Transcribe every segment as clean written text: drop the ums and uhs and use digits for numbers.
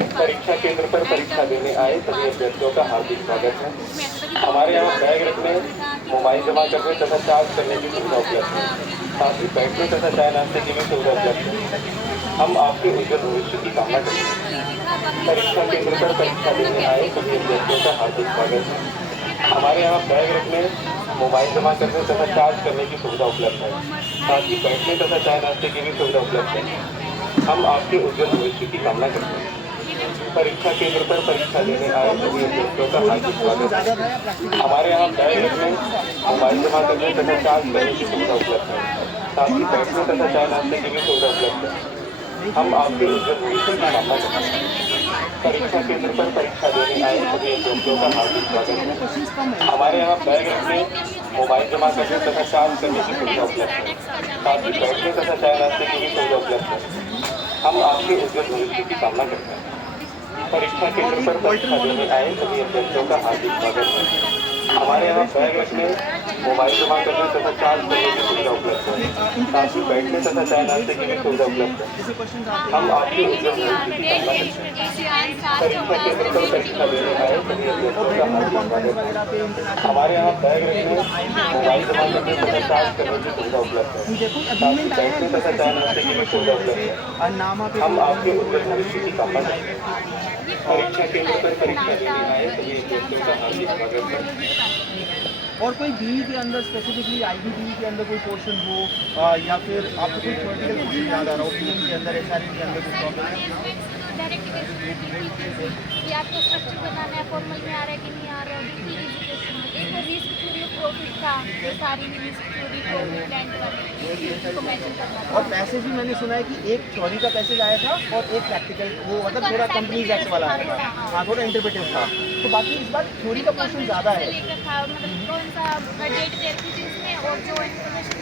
परीक्षा केंद्र पर परीक्षा देने आए सभी अभ्यर्थियों का हार्दिक स्वागत है। हमारे यहाँ बैग रखने, मोबाइल जमा करने तथा चार्ज करने की सुविधा उपलब्ध है। साथ ही बैठने तथा चाय नाश्ते की भी सुविधा उपलब्ध है। हम आपके उज्जवल भविष्य की कामना करते हैं। परीक्षा केंद्र पर परीक्षा देने आए सभी अभ्यर्थियों का हार्दिक स्वागत है। हमारे यहाँ बैग रखने, मोबाइल जमा करने तथा चार्ज करने की सुविधा उपलब्ध है। साथ ही बैठने तथा चाय नाश्ते की भी सुविधा उपलब्ध है। हम आपके उज्जवल भविष्य की कामना करते हैं। परीक्षा केंद्र पर परीक्षा देने आए सभी अभ्यर्थियों का थ्योरी का हार्दिक पोर्शन स्वागत ज़्यादा था है। या प्रैक्टिकल? हमारे यहाँ बैग रखने, मोबाइल जमा करने तथा चार्ज करने की सुविधा उपलब्ध है। साथ ही बैठने तथा चाय नाश्ते की भी सुविधा उपलब्ध है। हम आपके उज्जवल भविष्य की कामना करते हैं। परीक्षा केंद्र पर परीक्षा देने आए सभी अभ्यर्थियों का हार्दिक स्वागत है। क्वेश्चंस कम है। हमारे यहाँ बैग रखने, मोबाइल जमा करने तथा चार्ज करने की सुविधा उपलब्ध है। साथ ही बैठने तथा चाय नाश्ते की भी सुविधा उपलब्ध है। हम आपके उज्जवल भविष्य की कामना करते हैं। परीक्षा केंद्र पर परीक्षा देने आए सभी अभ्यर्थियों का हार्दिक स्वागत है। हमारे यहाँ बैग रखने, मोबाइल जमा करने तथा चार्ज करने की सुविधा उपलब्ध है। साथ ही बैठने तथा चाय नाश्ते की भी सुविधा उपलब्ध है। जैसे क्वेश्चन आते हम हैं आपके उज्जवल भविष्य की कामना करते हैं। परीक्षा केंद्र पर परीक्षा देने आए सभी अभ्यर्थियों का हार्दिक कॉन्फ्रेंस स्वागत है। वगैरह पे इंटरनेशनल हमारे यहाँ बैग रखने, मोबाइल जमा करने तथा चार्ज करने की सुविधा उपलब्ध है। देखो साथ ही अग्रीमेंट आया है बैठने तो तथा चाय स्पेसिफिक नाश्ते अच्छा की भी क्वेश्चन सुविधा है, उपलब्ध है। जैसे नामा पे हम बोल रहे आपके हैं उज्जवल तो भविष्य की कामना करते हैं। परीक्षा केंद्र पर परीक्षा देने आए सभी अभ्यर्थियों का हार्दिक स्वागत है। और कोई बीई के अंदर स्पेसिफिकली आईबीबी के अंदर कोई पोर्शन हो या फिर आपको कोई थ्योरेटिकल पोर्शन याद आ रहा हो, पीएम के अंदर एसआरएम के अंदर कुछ टॉपिक कि आपको स्ट्रक्चर बताना है, फॉर्मल में आ रहा है कि नहीं आ रहा है, बिल्कुल इजी क्वेश्चन है। एक रिस्क थ्योरी ऑफ प्रॉफिट था, ये सारी रिस्क थ्योरी प्रॉफिट एंड वाली को मेंशन करना था। और पैसेज भी मैंने सुना है कि एक थ्योरी का पैसेज आया था और एक प्रैक्टिकल, वो मतलब थोड़ा कंपनीज एक्ट वाला आया था। हाँ, थोड़ा इंटरप्रेटिव था। तो बाकी इस बार थ्योरी का पोर्शन ज़्यादा है। लेकर था, मतलब कौन सा डेट दे रखी थी इसमें, और जो इन्फॉर्मेशन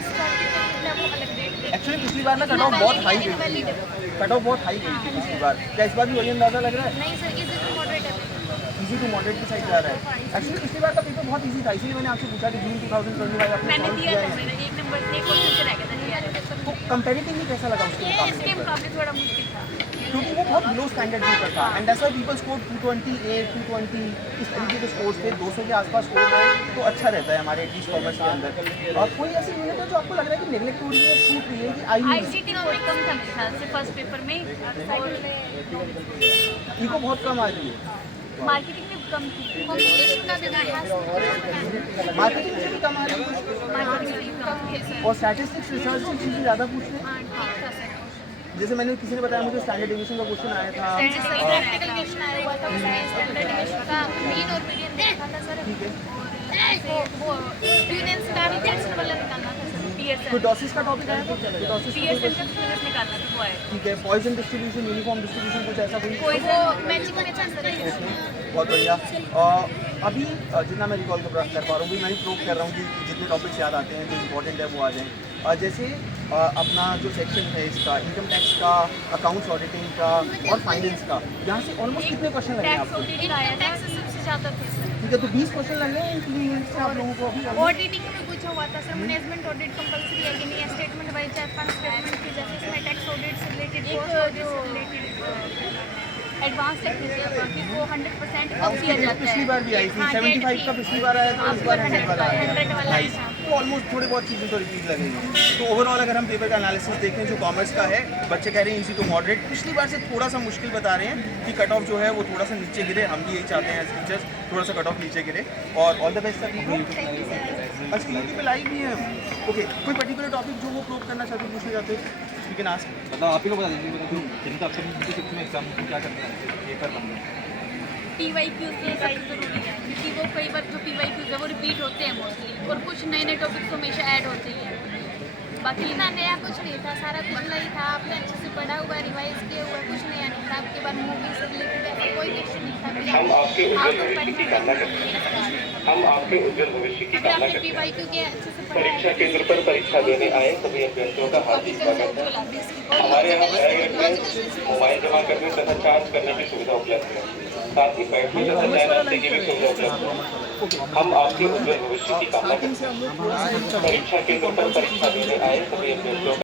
है वो अलग डेट दे। एक्चुअली पिछली बार ना कट ऑफ बहुत हाई गई थी, कट ऑफ बहुत हाई गई थी पिछली बार। क्या इस बार भी वही अंदाजा लग रहा है? नहीं सर, इजी टू मॉडरेट है। इजी टू मॉडरेट की साइड जा रहा है। एक्चुअली पिछली बार का पेपर बहुत इजी था, इसीलिए मैंने आपसे पूछा कि जून 2025 आपने मैंने सॉल्व दिया किया था, है। मेरा एक नंबर एक क्वेश्चन से रह गया था। तो कंपैरेटिवली कैसा लगा उसके ये इसके मुकाबले? मुकाबले थोड़ा मुश्किल था। क्योंकि वो बहुत लो स्टैंडर्ड पेपर था and that's why people score 228, 220 इस तरीके के स्कोर्स थे। 200 के आसपास स्कोर है तो अच्छा रहता है हमारे एटलीस्ट कॉमर्स के अंदर। और कोई ऐसी यूनिट है जो आपको लग रहा है कि नेगलेक्ट हो रही है, छूट रही है कि आई आईसीटी बहुत कम था मेरे ख्याल से फर्स्ट पेपर में, और इनको बहुत कम आ रही है। मार्केटिंग में कम थी। कॉम्पिटिशन का भी था, मार्केटिंग से भी कम आ रही है मार्केटिंग भी कम थी। और स्टैटिस्टिक्स रिसर्च से चीज़ें ज़्यादा पूछ रहे हैं। हाँ, ठीक था सर। जैसे मैंने किसी ने बताया मुझे स्टैंडर्ड डिवीजन का क्वेश्चन आया था। प्रैक्टिकल क्वेश्चन आया हुआ था उसमें, स्टैंडर्ड डिवीजन का मीन और मीडियन देखा था सर। ठीक है, वो यूनियंस का रिजेक्शन वाला निकालना था सर, तो पियर्सन डॉसिस का टॉपिक आया था, डॉसिस का पियर्सन क्वेश्चन। का यूनिट निकालना था, वो आया। ठीक है, पॉइजन डिस्ट्रीब्यूशन, यूनिफॉर्म डिस्ट्रीब्यूशन, कुछ ऐसा कोई कोई? वो मैचिंग होने चांस है। बहुत बढ़िया। अभी जितना मैं रिकॉल कर पा रहा हूँ, मैं भी प्रूव कर रहा हूँ कि जितने टॉपिक्स याद आते हैं जो इंपॉर्टेंट है वो आ जाएँ। जैसे अपना जो सेक्शन है इसका, इनकम टैक्स का, अकाउंट्स ऑडिटिंग का और फाइनेंस का, यहाँ से ऑलमोस्ट कितने क्वेश्चन लगे हैं टैक्स आपको? ऑडिट आया था, सबसे ज़्यादा थे सर। ठीक है, तो 20 क्वेश्चन लग रहे हैं इन 3 यूनिट से आप लोगों को अभी? ऑडिटिंग में पूछा हुआ था सर, मैनेजमेंट ऑडिट कंपलसरी है कि नहीं है, स्टेटमेंट वाइज जापान स्टेटमेंट की, जैसे इसमें टैक्स ऑडिट से रिलेटेड, कॉस्ट ऑडिट से रिलेटेड एडवांस टेक्निकल बाकी वो 100% कब किया जाता है। पिछली बार भी आई थी, हाँ, 75 का पिछली बार आया था, इस बार 100 वाला आया 100 वाला है। है। तो ऑलमोस्ट थोड़ी बहुत चीज़ें तो रिपीट लगेंगी। तो ओवरऑल अगर हम पेपर का एनालिसिस देखें जो कॉमर्स का है, बच्चे कह रहे हैं इजी टू मॉडरेट, पिछली बार से थोड़ा सा मुश्किल बता रहे हैं कि कट ऑफ जो है वो थोड़ा सा नीचे गिरे। हम भी यही चाहते हैं एज टीचर्स, थोड़ा सा कट ऑफ नीचे गिरे। और ऑल द बेस्ट सर। अच्छा, यूट्यूब पे लाइव भी है। ओके, कोई पर्टिकुलर टॉपिक जो वो प्रूव करना चाहते हैं, पूछना चाहते हैं, यू कैन आस्क। मतलब आप ही को बता दीजिए, मतलब जो जिनका अक्सर मुझे सिक्स में एग्जाम को क्या करना है पेपर बनना है। PYQ से साइज जरूरी है, क्योंकि वो कई बार जो PYQ है वो रिपीट होते हैं मोस्टली, और कुछ नए नए टॉपिक्स हमेशा ऐड होते हैं। बाकी ना नया कुछ नहीं था, सारा कुछ नहीं था, आपने अच्छे से पढ़ा हुआ, रिवाइज किया हुआ, कुछ नया नहीं था। आपके बाद मूवी से रिलेटेड ऐसा कोई क्वेश्चन नहीं था। हम आपके उज्जवल भविष्य की कामना करते हैं। हम आपके उज्जवल भविष्य की अगर कामना आपने करते हैं। PYQ के अच्छे से पढ़ा परीक्षा केंद्र पर परीक्षा देने आए सभी अभ्यर्थियों का हार्दिक स्वागत है। हमारे यहाँ बैग रखने, मोबाइल जमा करने तथा चार्ज करने की सुविधा उपलब्ध है। साथ ही बैठने तथा चाय नाश्ते की भी सुविधा उपलब्ध है। हम आपके उज्जवल भविष्य की कामना करते हैं। परीक्षा केंद्र पर परीक्षा देने आए सभी अभ्यर्थियों